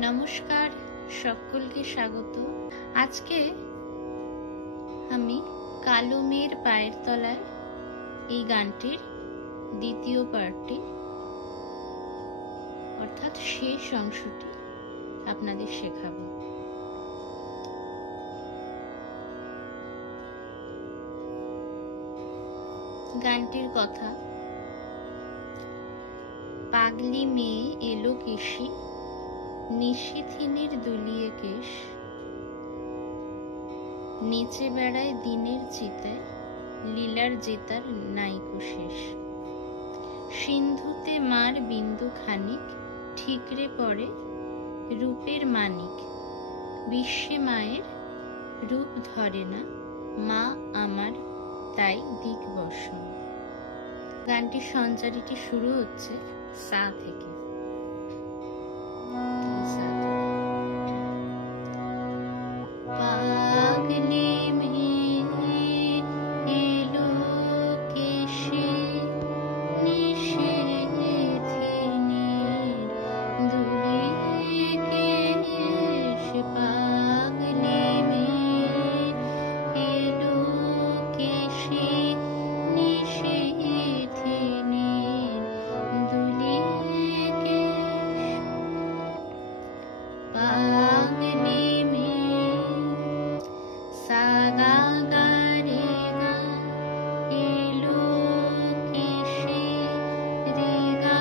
নমস্কার, সকলকে স্বাগত। আজকে আমি কালো মেয়ের পায়ের তলায় এই গানটির দ্বিতীয় পার্টটি অর্থাৎ শেষ অংশটি আপনাদের শেখাবো। গানটির কথা: পাগলি মেয়ে এলো কেশি, নিশিথিনীর দুলিয়ে কেশ, নেচে বেড়ায় দিনের চিতায়, লীলার জেতার নাইকো শেষ। সিন্ধুতে মার বিন্দু খানিক, ঠিকরে পড়ে রূপের মানিক, বিশ্বে মায়ের রূপ ধরে না, মা আমার তাই দিগ্বর্ষণ। গানটির সঞ্চারিটি শুরু হচ্ছে সা থেকে। পাগলি মেয়ে এলো কেশি, নিশিথিনীর দুলিয়ে কেশ। পাগলি মেয়ে এলো কেশি, নিশিথিনীর দুলিয়ে কেশ। পাগলি মেয়ে সা গা গা রে গা এলো কেশি, রে গা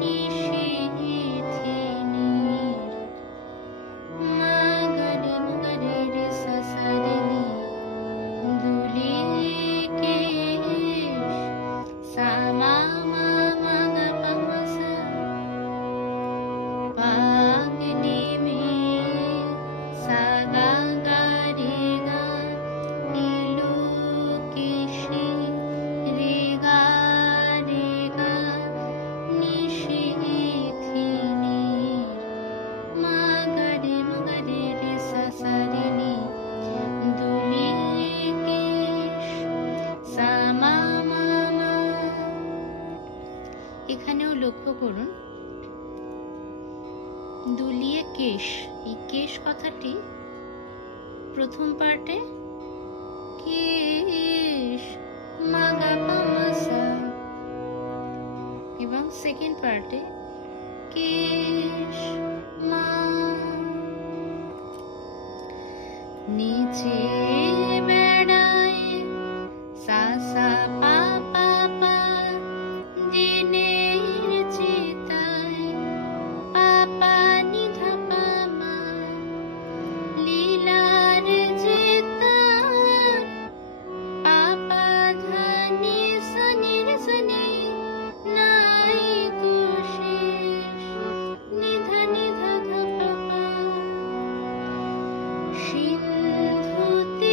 নিশিথিনীর। মা গা রে রে সা সা রে নি দুলিয়ে কেশ। সা মা মা মা গা পা মা সা। পাগলি মেয়ে সা গা গা রে গা এলো কেশি, রে গা নিশিথিনীর। মা গা রে রে সা সা রে নি দুলিয়ে কেশ। সা মা মা মা। এখানেও লক্ষ্য করুন, দুলিয়ে কেশ, এই কেশ কথাটি প্রথম পার্টে কেশ মা গা পা মা সা, এবং সেকেন্ড পার্টে কেশ মা। নিচে বেড়ায় সা সা পা পা পা, দিনের চিতায় পা পা নি ধা পা মা, লীলার জেতার পা পা ধা নি সা নি রে সা নি, নাইকো শেষ নি ধা ধা পা পা। সিন্ধুতে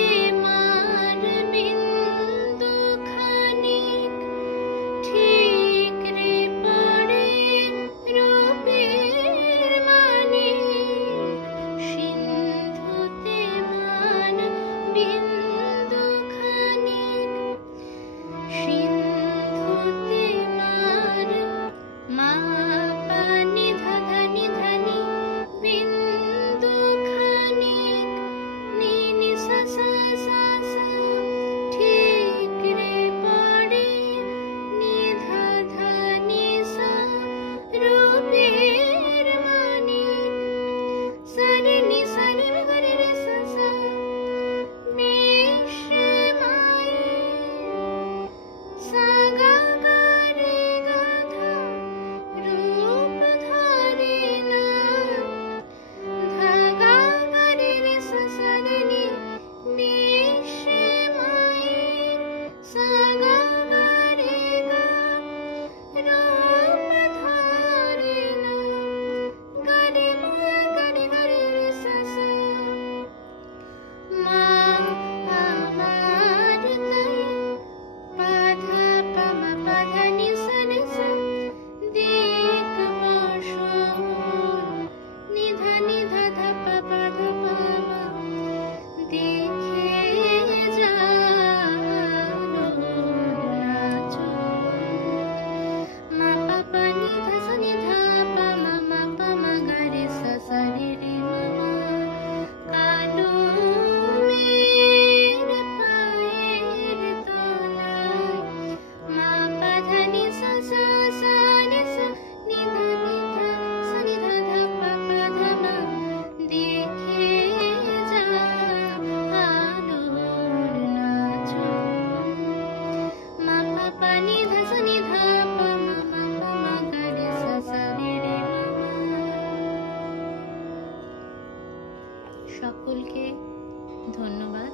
ধন্যবাদ।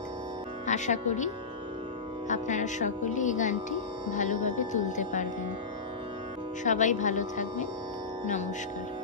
আশা করি আপনারা সকলে এই গানটি ভালোভাবে তুলতে পারবেন। সবাই ভালো থাকবেন। নমস্কার।